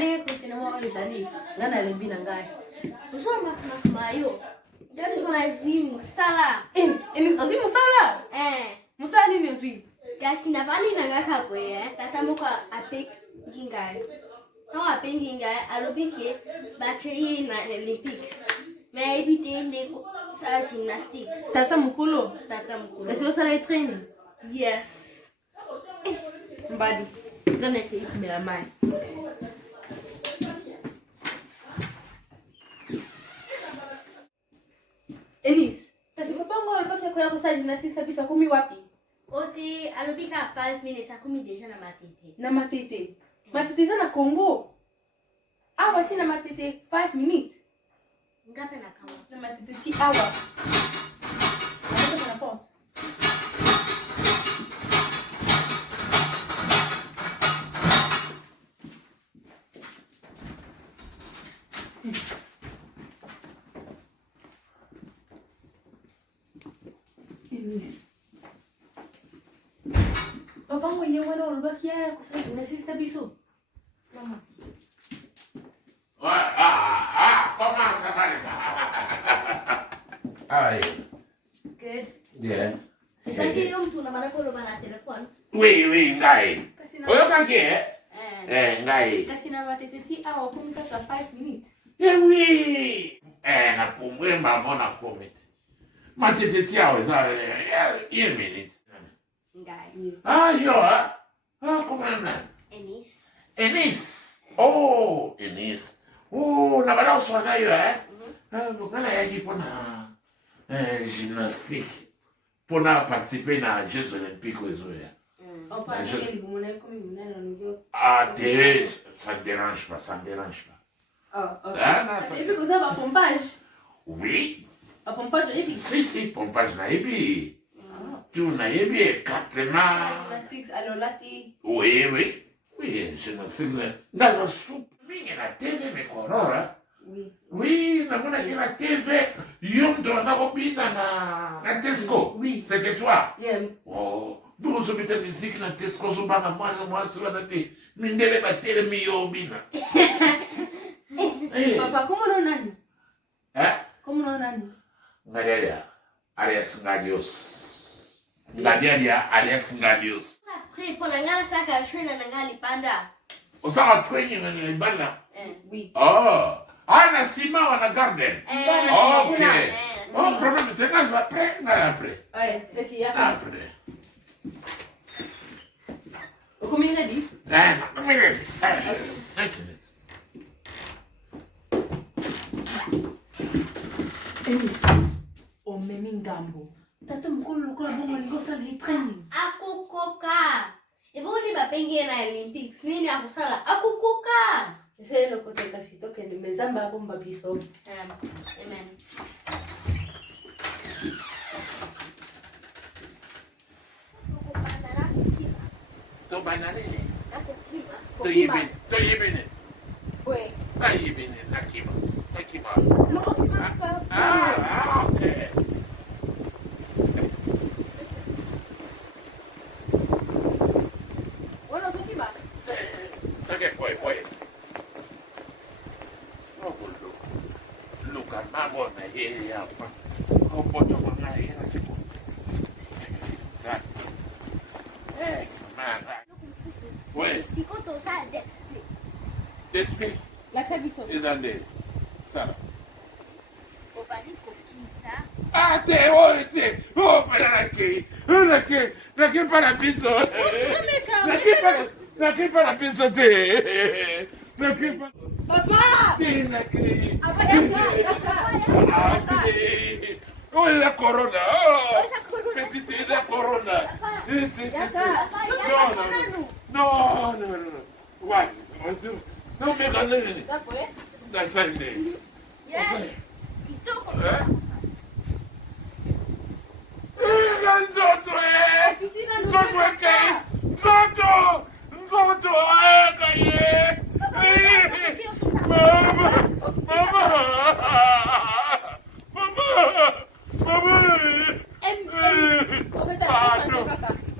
Nani continue izali. Ngana lembi na ngai. So mayo. That is when I see musala. Ozi musala? Musala nini uzwi? Kasi navani na ngaka boye. Tata moko apek gingai. How apek gingai alobike bache na Olympics. Maybe they sa gymnastics. Tata mukulu. Kasi usala training. Yes. Mbadi. Dane ke ikimela mai. Enis, kasi mpango alibaki kwa kusa gymnastics kabisa kumi wapi? Oti alobika 5 minutes akumi deja na matete. Na matete. Matete za na Congo. Awa tina matete 5 minutes. Ngapi na kama? Na matete ti awa. Alibaki na pause. Enis. Papa mwenye wana ulibaki ya kusema gymnastics biso. Mama. Comment ça va les gens? How are you? Good. Yeah. Sasa hiyo mtu na bana kolo bana telefone. Oui, ngai. Oyo kake? Ngai. Kasi na matete ti awa kumika kwa 5 minutes. Oui. Na pomwe mama na comment. Matete ti awa za 1 minute. Ngai. Yo. Comment na? Enis. Oh, Enis. Oh, na bala uswana yo ngana yaji pona gymnastique. Pona participer na Jeux Olympiques ozoya. Ça ne dérange pas, ça ne dérange pas. Et puis vous avez un pompage. Oui. Un pompage et puis. Si, pompage na ebi. Tout na ebi exactement. Gymnastics alors là ti. Oui, gymnastique. Dans un soupe, mingi na TV me korora. Oui, namona la TV, yom do na robina na Tesco. Oui. C'était toi. Yeah. Oh, nous sommes de musique na Tesco so bana moi sur la télé. Mindele ba tele mi yobina. Papa, como no nani? Como no nani? Ngadia, alias Ngadios. Ngadia, alias Ngadios. Après, pour la ngala saka trainer na ngali panda. Osaka training na ibana. Oui. Oh, na sima wana garden. Ok. Oh, problème, tu vas après, après. Desi ya. Après. Como ele ready? Enis, o memi ngambo. Tata mukolo lokola bongo lingosa le training. Akukoka. Ebo ni bapenge na Olympics. Nini akusala? Akukoka. Ese lo kote kasi toke ni mezamba bomba biso. Amen. To banane. Akukiba. To yibine. Wait. Yibine nakima. No, Okay. Bueno, Sokiba. Sake poi. No bullo. Luka mabo na yeye hapa. Hopoto mwana yeye chifu. Mama. Ouais. Si quand on ça d'esprit. D'esprit. La sabiso. Izande. Sara. Obali kokita. Te. Oh, para aqui. Daqui para piso. Daqui para piso te. Daqui para. Papa! Tem aqui. Apa Olha la corona. Oh. Petite la corona. No. Vai. Não me engane. Da sande. Yes. Nzoto, kaye. Mama.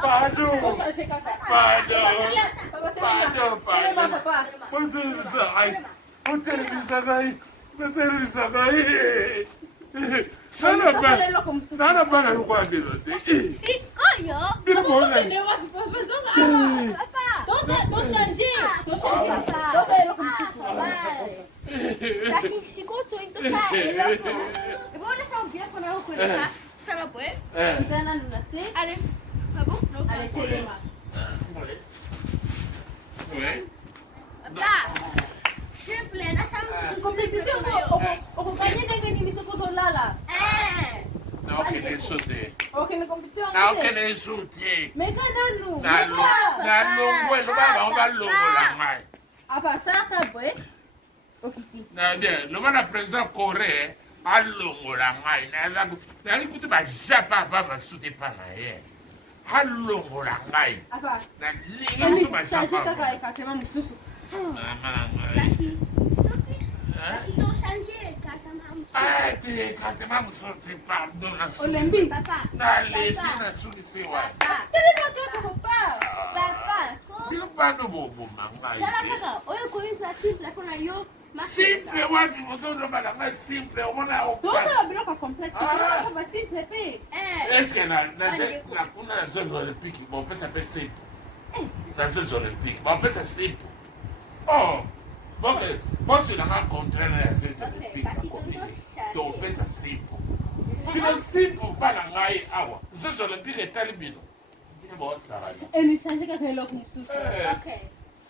Pardon. ngai. Otelisa ngai. Otelisa ngai. Sana bana lukwa dilo te. Sikoyo. Bilo bona. Tô changer. Kasi sikoto into ka. Eu vou deixar o dia quando eu conectar. Sabe por quê? Kitana nunasi. Allez. Ah bon? Non, Ale telema. Papa. Simple, na sabe. Competition o kanye nenge nini sokozo lala. Okay, nesote. Okay, na competition. Okay, nesote. Meka nanu. Nalongwe lo baba obalongo la ngai. Apa saka boy. Okiti. Na de, lo bana president Corée alongo la ngai na la. Na ikuti ba japa ba sute pa na ye. Alongo la ngai. Apa. Na linga so ba Changer japa. kaka ikatema mususu. Mama ngai. Kasi. Kasi tô changer. Kata mamu. Ah, te katema musote pardon na suli. Olembi. Papa. Na le na suli se wa. Papa. Telema kaka papa. Papa. Bilo bano bobo mangai. Yala kaka. Oyo koisa simple kona yo. Simple wapi moso lo bana ngai simple ona o. Dosa biloko complexe. Biloko ba simple pe. Est-ce que na kuna Jeux olympiques bon peut ça fait simple. Na Jeux olympiques bon peut ça simple. Oh. Bon c'est la contraire na Jeux olympiques. Donc peut ça simple. Bilo simple bana ngai awa. Jeux olympiques etali bino. Bon ça va. Eni changer kaka eloko mususu. Okay.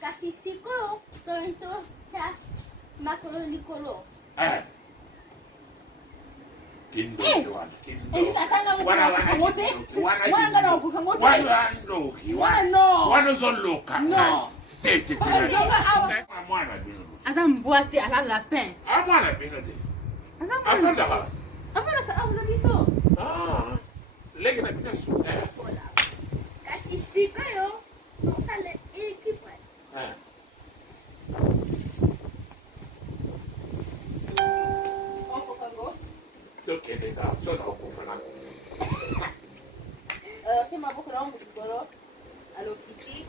Kasi siko to into cha makolo likolo. Kindo. Eni satanga ngote. Wana na ngote. Wana no. Wana zoloka. No. Tete. Mwana bino. Aza mbwate ala lapin. Mwana bino te. Aza Afanda mbwate. ka. Afanda ka afanda biso. Lege na bino su. Kasi siko yo. No sale equipe. Toke de da. So da okufana. Kema boko na wangu kigoro. Alo kiti.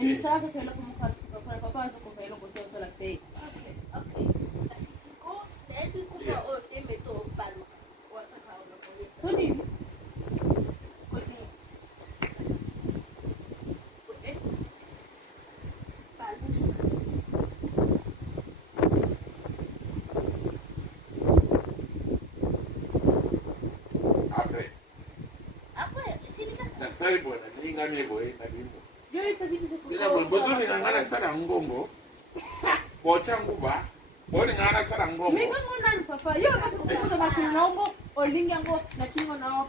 Eni saka kela kumukasi kwa papa azo kwa ilo kote osola sei. Okay. Kasi siko tebi kuma o tembe to palma. Wataka ona kwa. Toni. Yo itabidi Ila bozoni ngana sala ngongo. Bocha nguba. Boni ngana sala ngongo. Minga ngona papa. Yo bako ba kinongo olinga ngo na kingo nao.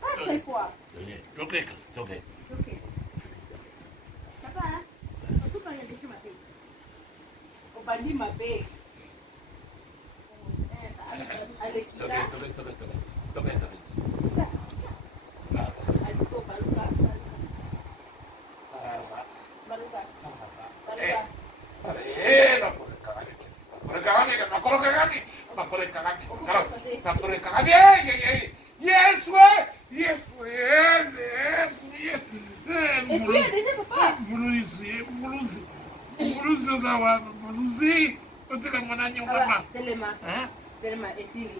Pata kwa. Toke. Okay. Papa. Otupa ya deshima pe. Obandi mabe. Ale kita. Toke. Alisko baluka. Yes. Est-ce qu'il y a déjà papa? Telema, esili.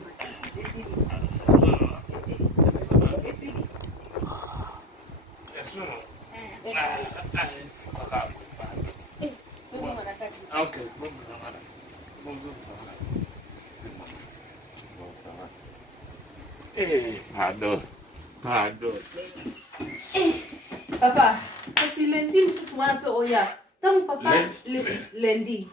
Okay. Pardon. Papa, kasi lendi msusu wana pe oya. Tant papa lendi.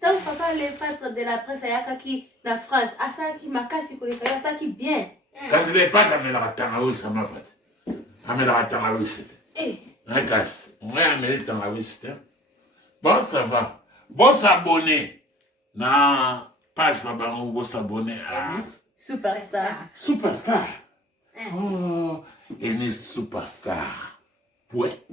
Tant papa le pâtre de la presse ayakaki na France, asaki makasi koleka asaki bien. Kasi le pâtre amelaka tangawizi sama pâtre. Amelaka tangawizi. Kasi, moi ameli tangawizi. Bon, ça va. Bon s'abonner. Na page na bango, bon s'abonner Superstar. Superstar. Oh, elle est superstar. Ouais.